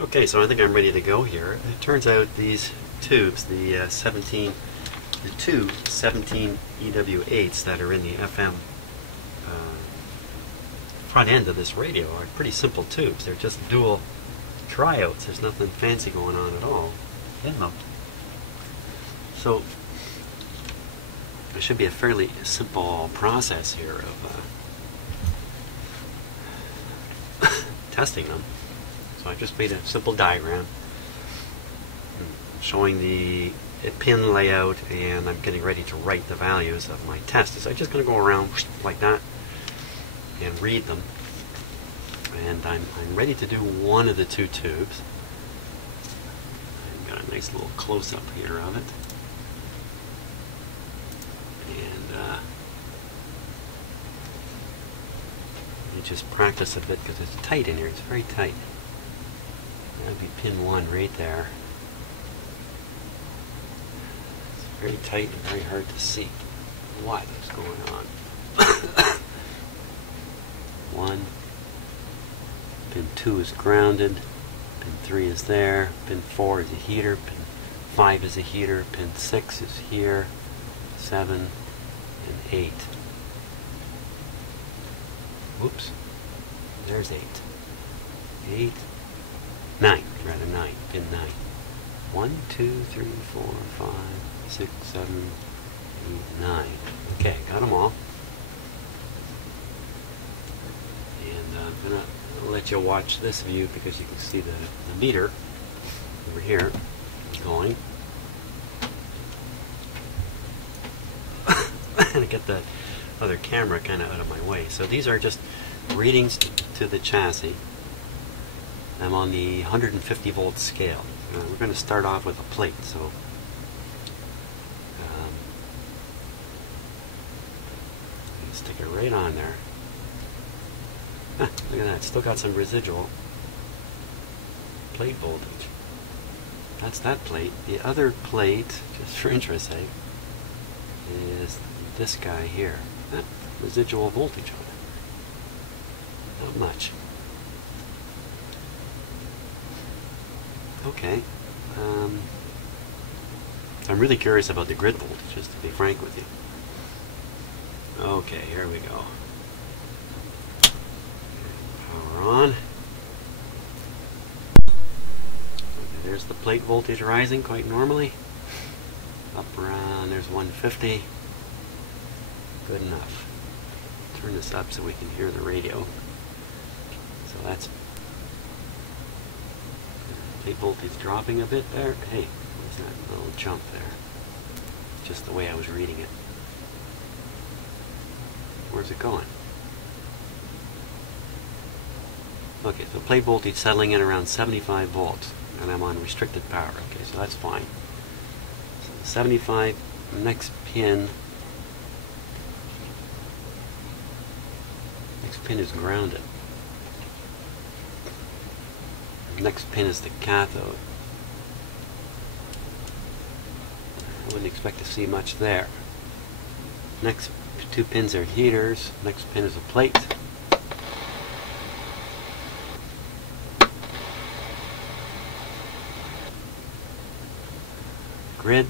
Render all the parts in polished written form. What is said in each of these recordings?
Okay, so I think I'm ready to go here. It turns out these tubes, the two 17 EW8s that are in the FM front end of this radio are pretty simple tubes. They're just dual trios. There's nothing fancy going on at all in them. So there should be a fairly simple process here of testing them. So I just made a simple diagram showing the pin layout, and I'm getting ready to write the values of my test. So I'm just going to go around like that and read them. And I'm ready to do one of the two tubes. I've got a nice little close-up here of it. And you just practice a bit because it's tight in here. It's very tight. That'd be pin 1 right there. It's very tight and very hard to see what is going on. 1. Pin 2 is grounded. Pin 3 is there. Pin 4 is a heater. Pin 5 is a heater. Pin 6 is here. 7 and 8. Whoops. There's 8. 8. 9, rather 9, pin 9. 1, 2, 3, 4, 5, 6, 7, 8, 9. Okay, got them all. And I'm going to let you watch this view because you can see the meter over here is going. And get the other camera kind of out of my way. So these are just readings to the chassis. I'm on the 150 volt scale. We're going to start off with a plate, so stick it right on there. Look at that, still got some residual plate voltage. That's that plate. The other plate, just for interest's sake, is this guy here. That residual voltage on it. Not much. Okay, I'm really curious about the grid voltages, to be frank with you. Okay, here we go. Power on. Okay, there's the plate voltage rising quite normally. Up around, there's 150. Good enough. Turn this up so we can hear the radio. So that's plate voltage dropping a bit there. Hey, what's that little jump there? Just the way I was reading it. Where's it going? Okay, so plate voltage settling in around 75 volts, and I'm on restricted power. Okay, so that's fine. So 75, next pin is grounded. Next pin is the cathode. I wouldn't expect to see much there. Next two pins are heaters. Next pin is a plate. Grid.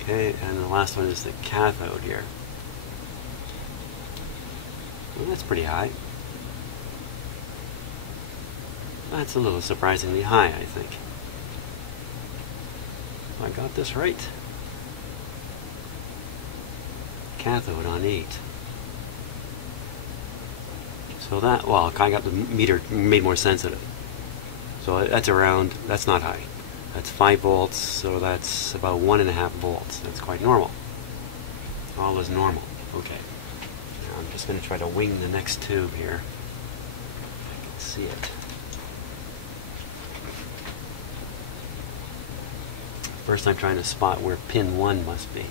Okay, and the last one is the cathode here. Well, that's pretty high. That's a little surprisingly high, I think. I got this right. Cathode on 8. So that, well, I got the meter made more sensitive. So that's around, that's not high. That's 5 volts, so that's about 1.5 volts. That's quite normal. All is normal. Okay. Now I'm just going to try to wing the next tube here. I can see it. First I'm trying to spot where pin 1 must be.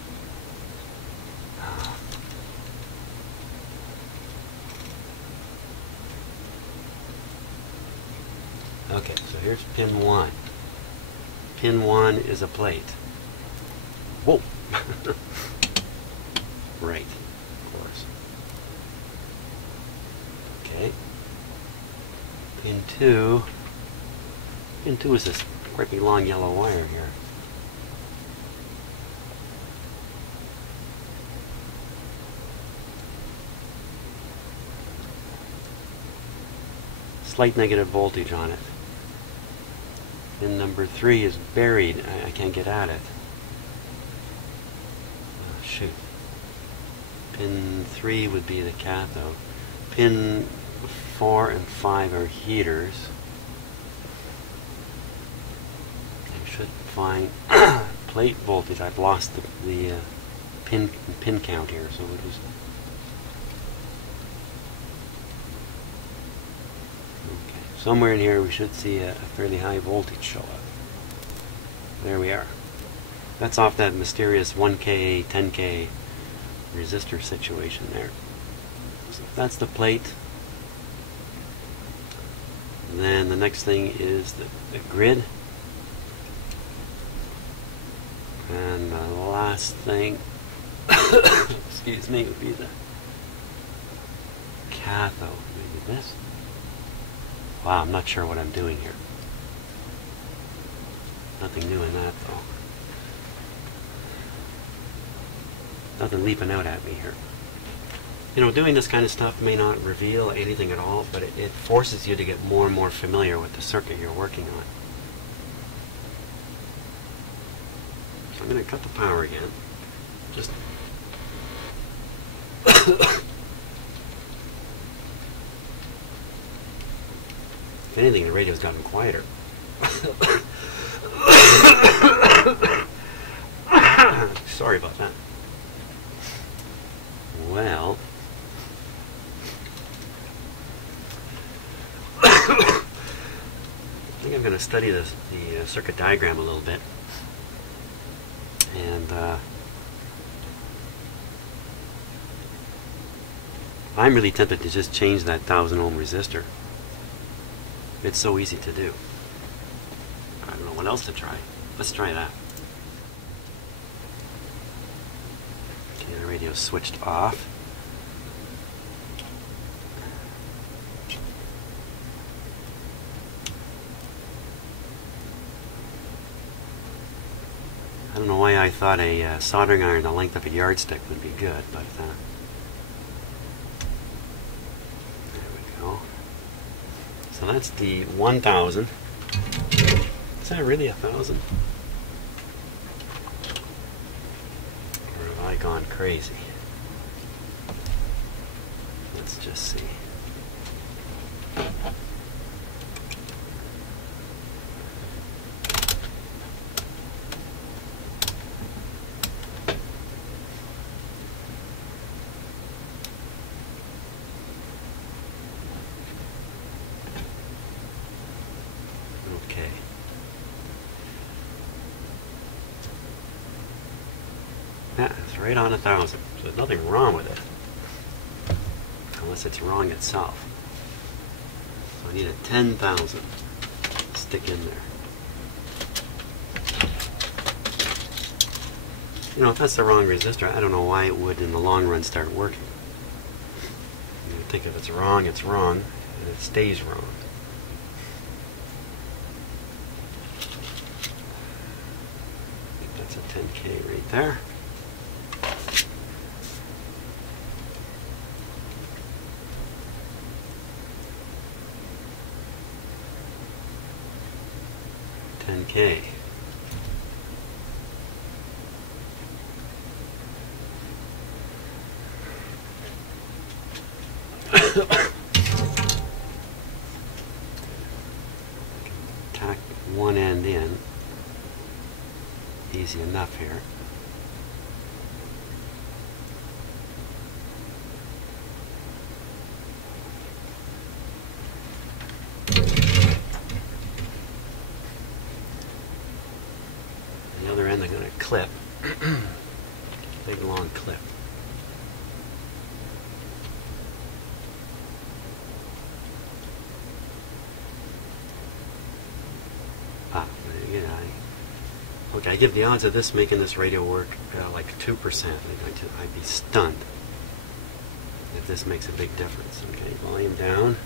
Okay, so here's pin 1. Pin 1 is a plate. Whoa! Right, of course. Okay. Pin 2. Pin 2 is this great big long yellow wire here. Slight negative voltage on it. Pin number 3 is buried. I can't get at it. Oh, shoot. Pin 3 would be the cathode. Pin 4 and 5 are heaters. I should find plate voltage. I've lost the pin count here, so it was. Okay, somewhere in here we should see a fairly high voltage show up. There we are. That's off that mysterious 1K, 10K resistor situation there. So that's the plate. And then the next thing is the grid. And the last thing, excuse me, would be the cathode. Maybe this. Wow, I'm not sure what I'm doing here. Nothing new in that though. Nothing leaping out at me here. You know, doing this kind of stuff may not reveal anything at all, but it forces you to get more and more familiar with the circuit you're working on. So I'm going to cut the power again. Just if anything, the radio's gotten quieter. Sorry about that. Well, I think I'm going to study the circuit diagram a little bit, and I'm really tempted to just change that 1000 ohm resistor. It's so easy to do. I don't know what else to try. Let's try that. Okay, the radio's switched off. I don't know why I thought a soldering iron the length of a yardstick would be good, but there we go. So that's the 1000. Is that really 1000? Or have I gone crazy? Let's just see. Okay. That is right on 1000. So there's nothing wrong with it. Unless it's wrong itself. So I need a 10,000 to stick in there. You know, if that's the wrong resistor, I don't know why it would in the long run start working. You think if it's wrong, and it stays wrong. I think that's a 10K right there. $10K. Tack one end in. Easy enough here. The other end I'm going to clip. Big long clip. Okay, I give the odds of this making this radio work like 2%. I'd be stunned if this makes a big difference. Okay, volume down,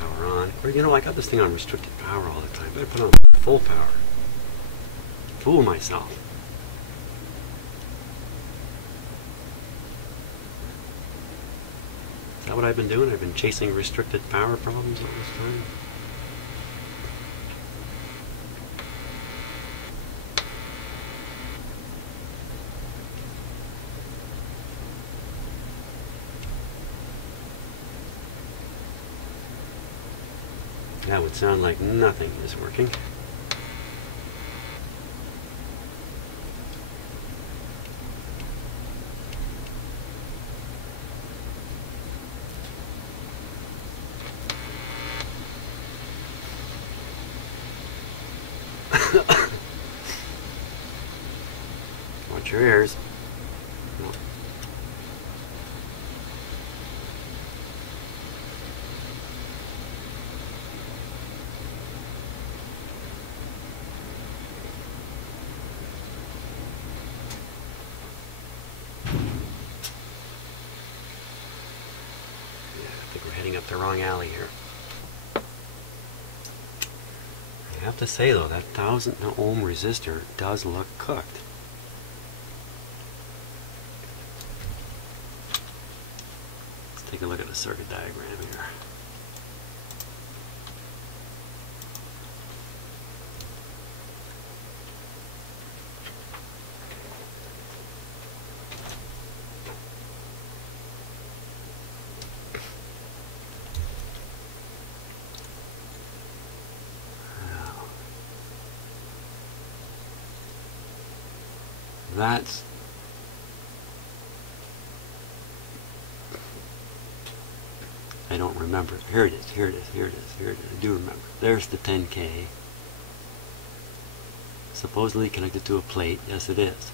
power on. Or, you know, I got this thing on restricted power all the time. Better put on full power. Fool myself. Is that what I've been doing? I've been chasing restricted power problems all this time. That would sound like nothing is working. Watch your ears. No. We're heading up the wrong alley here. I have to say though, that 1000 ohm resistor does look cooked. Let's take a look at the circuit diagram here. That's I don't remember. Here it is, here it is, here it is, here it is. I do remember. There's the 10K. Supposedly connected to a plate. Yes, it is.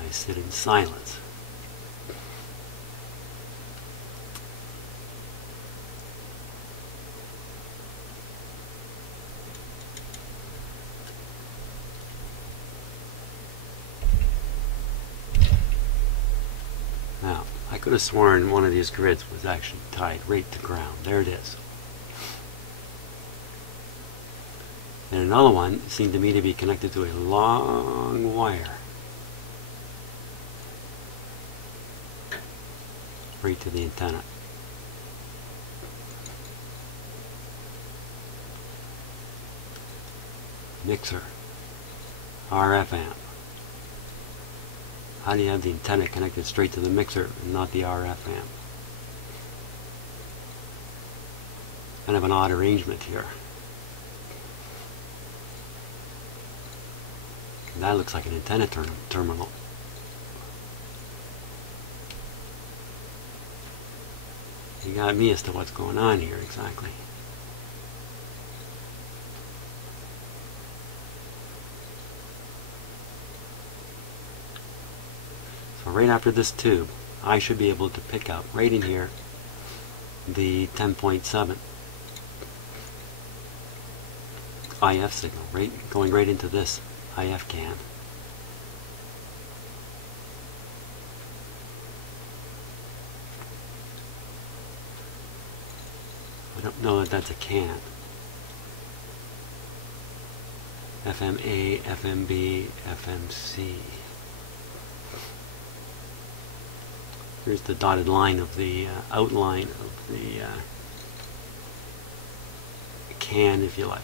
I sit in silence. Now, I could have sworn one of these grids was actually tied right to ground. There it is. And another one seemed to me to be connected to a long wire. Right to the antenna. Mixer. RF amp. How do you have the antenna connected straight to the mixer and not the RF amp? Kind of an odd arrangement here. And that looks like an antenna terminal. You got me as to what's going on here exactly. So right after this tube, I should be able to pick up right in here the 10.7 IF signal, right, going right into this IF can. I don't know that that's a can. FMA, FMB, FMC. Here's the dotted line of the outline of the can, if you like.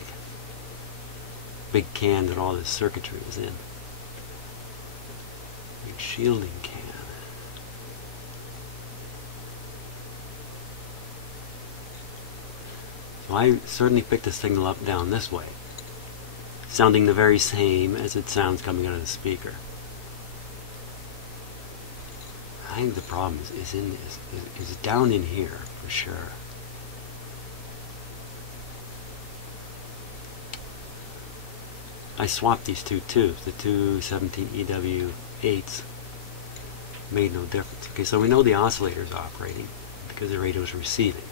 Big can that all this circuitry is in. Big shielding can. So I certainly picked the signal up down this way, sounding the very same as it sounds coming out of the speaker. I think the problem is down in here for sure. I swapped these two tubes, the two 17 EW8s, made no difference. Okay, so we know the oscillator is operating because the radio is receiving.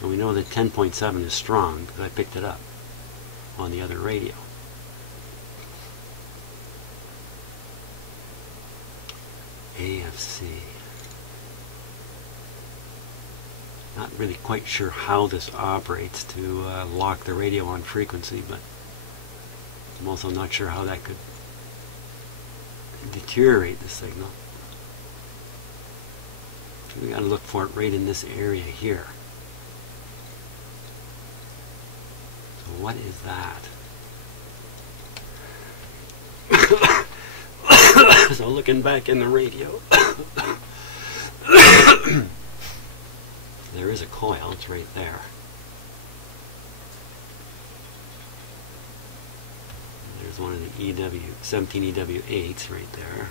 And we know that 10.7 is strong because I picked it up on the other radio. AFC. Not really quite sure how this operates to lock the radio on frequency, but I'm also not sure how that could deteriorate the signal. So we got to look for it right in this area here. So what is that? So looking back in the radio, there is a coil, it's right there. There's one of the 17 EW8s right there.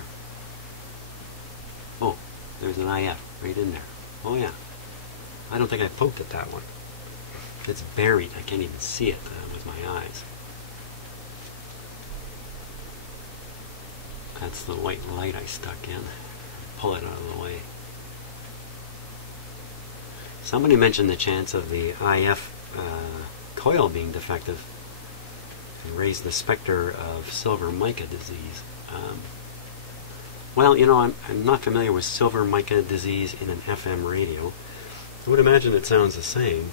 Oh, there's an IF right in there. Oh yeah. I don't think I poked at that one. It's buried. I can't even see it with my eyes. That's the white light I stuck in. Pull it out of the way. Somebody mentioned the chance of the IF coil being defective and raised the specter of silver mica disease. Well, you know, I'm not familiar with silver mica disease in an FM radio. I would imagine it sounds the same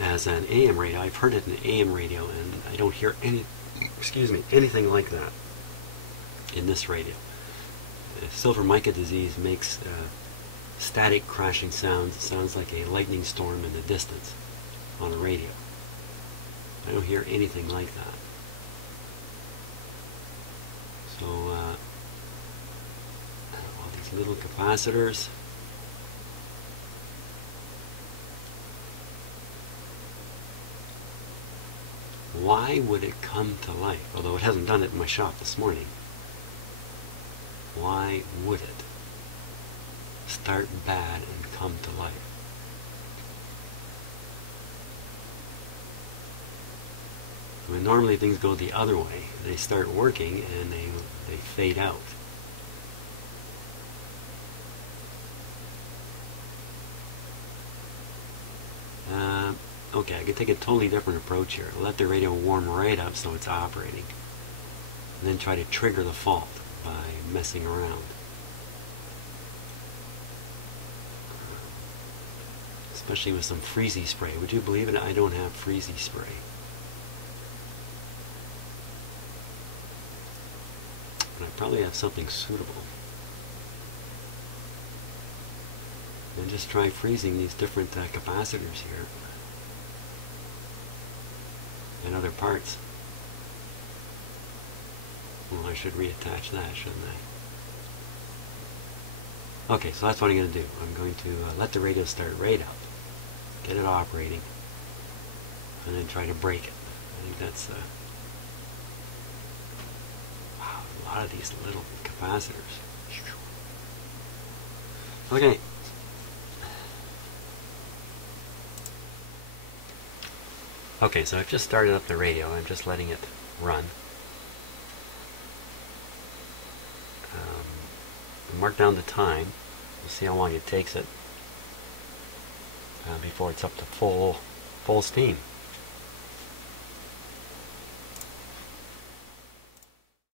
as an AM radio. I've heard it in an AM radio, and I don't hear anything like that in this radio. Silver mica disease makes static crashing sounds. It sounds like a lightning storm in the distance on a radio. I don't hear anything like that. So all these little capacitors. Why would it come to life? Although it hasn't done it in my shop this morning. Why would it start bad and come to life? I mean, normally things go the other way. They start working and they fade out. Okay, I could take a totally different approach here. Let the radio warm right up so it's operating. And then try to trigger the fault by messing around. Especially with some freezy spray. Would you believe it? I don't have freezy spray. But I probably have something suitable. And just try freezing these different capacitors here. And other parts. Well, I should reattach that, shouldn't I? Okay, so that's what I'm going to do. I'm going to let the radio start right up, get it operating, and then try to break it. I think that's wow, a lot of these little capacitors. Okay. Okay, so I've just started up the radio. I'm just letting it run. Mark down the time. We'll see how long it takes it before it's up to full steam.